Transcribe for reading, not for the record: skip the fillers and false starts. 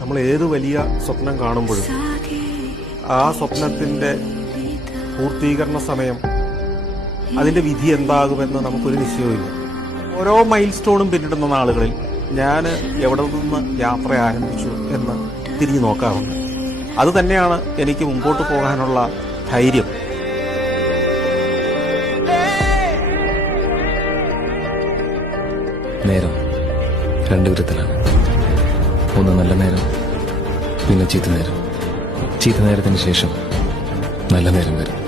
നമ്മൾ ഏത് വലിയ സ്വപ്നം കാണുമ്പോഴും ആ സ്വപ്നത്തിൻ്റെ പൂർത്തീകരണ സമയം, അതിൻ്റെ വിധി എന്താകുമെന്ന് നമുക്കൊരു നിശ്ചയവുമില്ല. ഓരോ മൈൽ സ്റ്റോണും പിന്നിടുന്ന നാളുകളിൽ ഞാൻ എവിടെ നിന്ന് യാത്ര ആരംഭിച്ചു എന്ന് തിരിഞ്ഞു നോക്കാറുണ്ട്. അത് തന്നെയാണ് എനിക്ക് മുമ്പോട്ട് പോകാനുള്ള ധൈര്യം. നേരം രണ്ടു വിധത്തിലാണ്. ഒന്ന് നല്ല നേരം, പിന്നെ ചീത്ത നേരം. ചീത്ത നേരത്തിന് ശേഷം നല്ല നേരം വരും.